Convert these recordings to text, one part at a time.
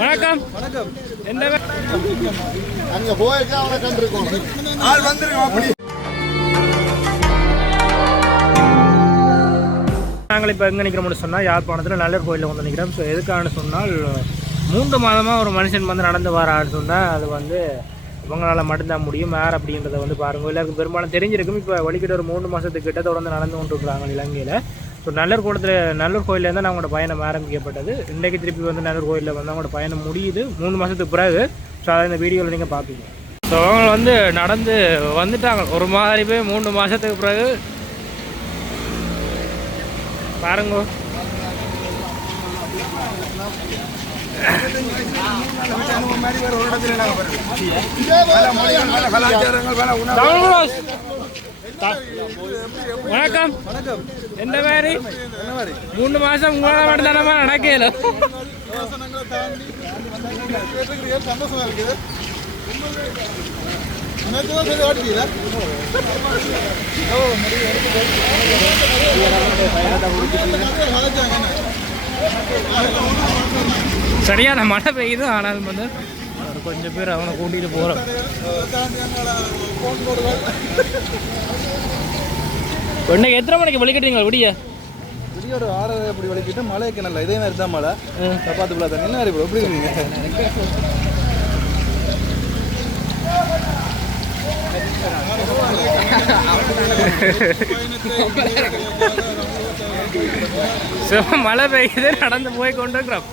வணக்கம். வணக்கம். என்ன அங்க போயிட்டு அவனை கண்டிருக்கோம். ஆள் வந்திருக்கோம். அப்படி நாங்கள் இப்போ எங்கே நிற்கிறோம்னு சொன்னால் யாழ்ப்பாணத்தில் நல்லூர் கோயிலில் வந்து நிற்கிறோம். ஸோ எதுக்கானு சொன்னால் 3 மாதமாக ஒரு மனுஷன் வந்து நடந்து வரான்னு சொன்னால் அது வந்து இவங்களால் மட்டும்தான் முடியும். யார் அப்படின்றத வந்து பாருங்கள். எல்லாருக்கும் பெரும்பாலும் தெரிஞ்சிருக்கும். இப்போ வலிக்கிட்ட ஒரு 3 மாதத்துக்கிட்ட தொடர்ந்து நடந்து கொண்டிருக்கிறாங்க இலங்கையில். ஸோ நல்லூர் கோயிலேருந்து தான் அவங்களோட பயணம் ஆரம்பிக்கப்பட்டது. இன்றைக்கு திருப்பி வந்து நல்லூர் கோயிலில் வந்து அவங்களோட பயணம் முடியுது 3 மாதத்துக்கு பிறகு. ஸோ அதை இந்த வீடியோவில் நீங்கள் பார்ப்பீங்க. ஸோ அவங்க வந்து நடந்து வந்துட்டாங்க ஒரு மாதிரி போய் 3 மாதத்துக்கு பிறகு பாருங்க. வணக்கம். வணக்கம். எந்த மாதிரி 3 மாதம் உங்களால் மட்டும்தானமா நடக்கல? சந்தோஷமா இருக்குது. சரியான மழை பெய்யுது. ஆனாலும் வந்து கொஞ்சம் பேர் அவனை கூட்டிகிட்டு போகிறோம். இன்னைக்கு எத்தனை மணிக்கு வலிக்கட்டீங்களா? விடிய ஒரு 6 அப்படி வலிக்கிட்டு மழைக்கு நல்லா இதே மாதிரி தான் மழை. பார்த்து பிள்ளை தண்ணி என்ன இப்போ எப்படி இருக்கீங்க? மழை பெய்யுது. நடந்து போய் கொண்டு இருக்கிறோம்.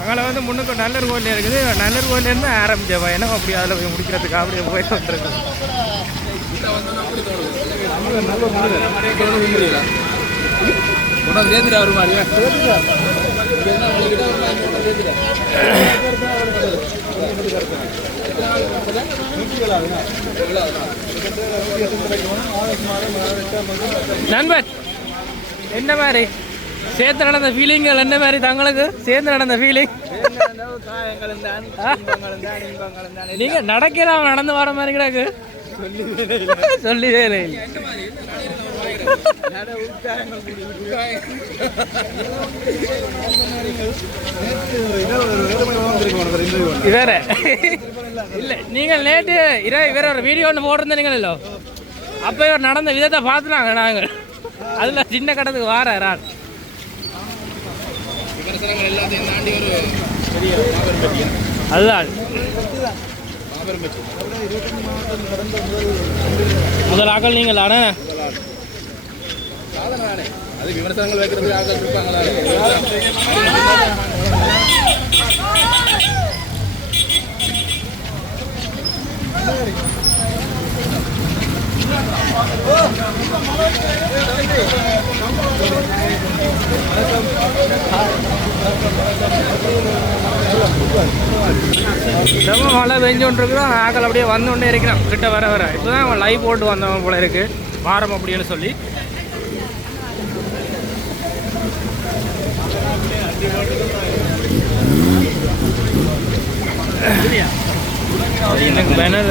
அங்கே வந்து முன்னுக்கு நல்லூர் கோயில் இருக்குது. நல்லூர் கோயிலேருந்து ஆரம்பிச்ச பயணம் அப்படி அதில் போய் முடிக்கிறதுக்கு அப்படியே போயிட்டு வந்துருக்கு. நண்பர் என்ன மாதிரி சேர்ந்து நடந்த ஃபீலிங்கள் என்ன மாதிரி தங்களுக்கு சேர்ந்து நடந்த ஃபீலிங்? நீங்க நடக்கலாம் நடந்து வர மாதிரி கிடக்கு சொல்லிதே இல்லை. வேற இல்லை நீங்கள் நேற்று வேற ஒரு வீடியோ ஒன்று போட்டிருந்தீங்களோ அப்போ இவர் நடந்த விதத்தை பார்த்துனாங்க. நாங்கள் அதில் சின்ன கடத்துக்கு வார ரான் அதுதான் முதல் ஆக்கள் நீங்கள் ஆன அது விமர்சனங்கள் வைக்கிறது ஆக்கள் இருப்பாங்களா? மழை பெஞ்சோன்றிருக்கிறோம். ஆக்கள் அப்படியே வந்தோடனே இருக்கிறோம். கிட்ட வர வர இப்போ தான் அவன் லைவ் போட்டு வந்தவன் போல இருக்கு வாரம் அப்படின்னு சொல்லி. எனக்கு பேனர்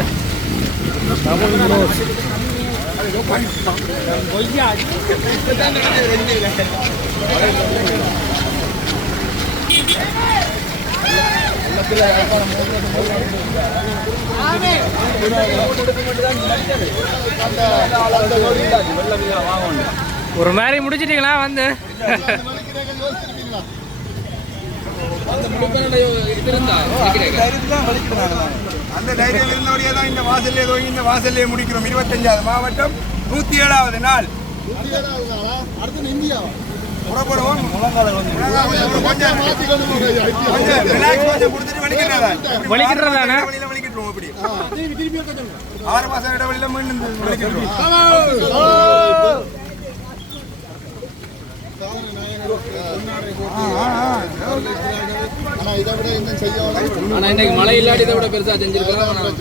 ஒரு மாதிரி முடிச்சிட்டீங்களா வந்து? அந்த தைரியம் இருந்தபடியே தான் இந்த வாசல்லே துவங்கி இந்த வாசல்லே முடிக்கிறோம். 25வது மாவட்டம் 107வது நாள். அடுத்து இந்தியா புறப்படுவோம். வலிக்கிறதானே? 6 மாசம் இடைவெளியில மீண்டும் வலிக்கிறோம். மழை இல்லாட்டி இதை விட பெருசா செஞ்சிருக்கோம்.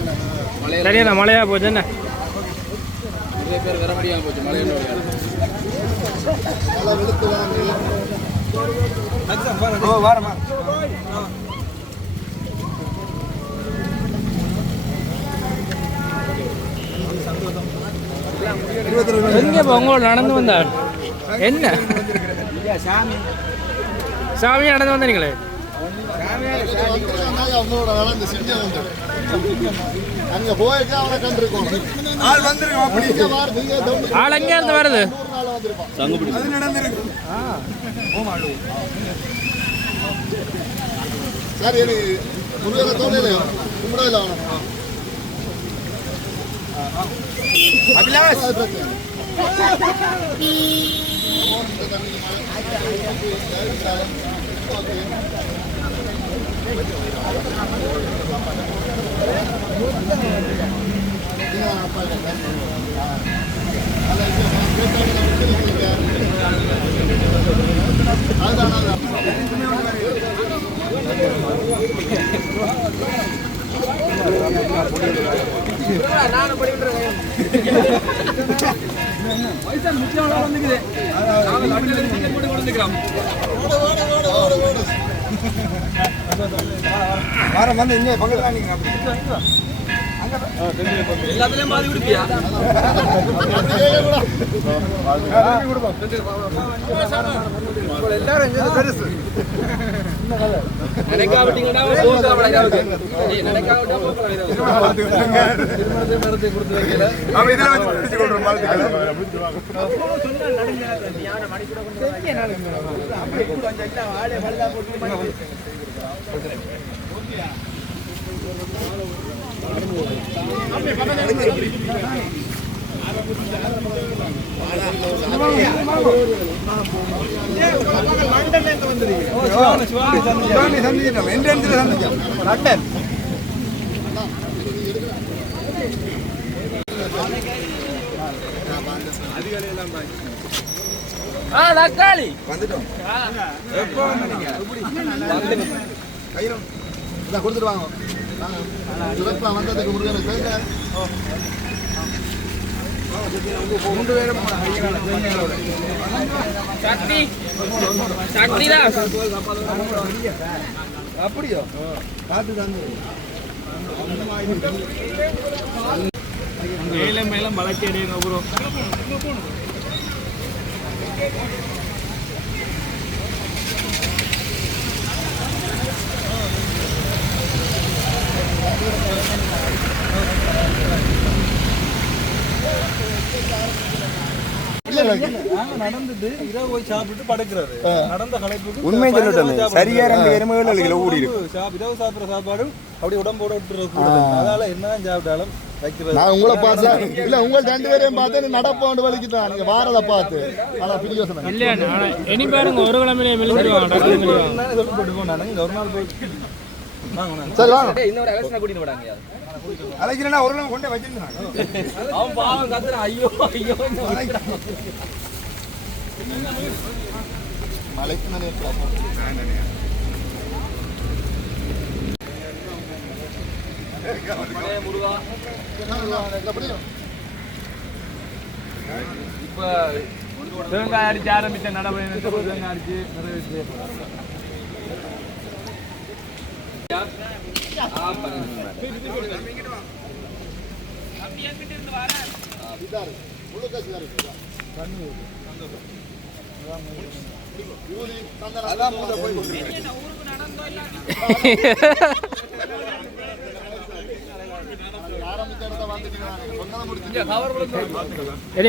சரியா மழையா போச்சு என்ன நிறைய பேர் வர முடியாம போச்சு மழையில. எங்க உங்களோட நடந்து வந்தாள் என்ன சாமி நடந்து வந்தீங்களே அங்க போயிட்டு அவனை கண்டிருக்கோம். ஆள் வந்திருக்கோம் அப்படி ஆள் எங்க இருந்து வருது அது நடந்திருக்கு சரி முருகனை தோணையிலையோ கும்பிடவில்லை அவனை அபிலாஷ் வாரம் வந்து இங்கே பக்கத்துல நீங்க எல்லாத்துலயும் பாதி குடிப்பியா எல்லாரும் இங்க பெருசு நினைக்காவிட்டீங்கன்னா அவன் இதில் வச்சு பிடிச்சு கொள்றோம் சந்திச்சிட்டோம் என்ட்ரன்ஸ்ல சந்திச்சோம் லண்டன் தக்காளி வந்துட்டோம் எப்போ வந்தீங்க கையிலும் இதை கொடுத்துட்டு வாங்க சிறப்பாக வந்ததுக்கு முருகனை சேர்ந்த அப்படியோ பார்த்து தந்து மேலும் மேலும் வளர்ச்சி அடையுங்க ப்ரோ நடந்துட்டு இரவு போய் சாப்பிட்டு படுக்கிறாரு நடந்த களைப்புக்கு உண்மை சொல்லட்டும் சரியா 2 எருமைகள் ஓடி இருக்கு இரவு சாப்பிடுற சாப்பாடு அப்படி உடம்போட விட்டுறது அதனால என்னதான் சாப்பிட்டாலும் நான் உங்களை பார்த்தா இல்ல உங்க 2 பேரையும் பார்த்து நடப்போண்டு வலிக்கிட்டான் நீங்க வாரத பார்த்து ஆனா பிரியோசனை இல்லையா இனி பாருங்க ஒரு கிழமையிலே மெலிஞ்சிருவாங்க சொல்லி போட்டு போனாங்க இங்க ஒரு நாள் போய் சரி வாங்க இன்னொரு அலசனை கூட்டிட்டு போடாங்க அழைக்கிறேன்னா ஒரு நாள் கொண்டே வச்சிருந்தாங்க அவன் பாவம் கத்துறான் ஐயோ ஐயோ மலைக்கு நானே முருகா இப்ப தேங்காய் அடிச்சு ஆரம்பிச்ச நடைமுறை தேங்காய் அடிச்சு நிறைவேற்றி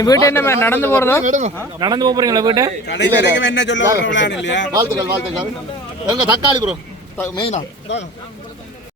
வீட்டு என்ன நடந்து போறதோ நடந்து போறீங்களா வீட்டு என்ன சொல்ல வாழ்த்துக்கள் வாழ்த்துக்கள் எங்க தக்காளி ப்ரோ மெயினா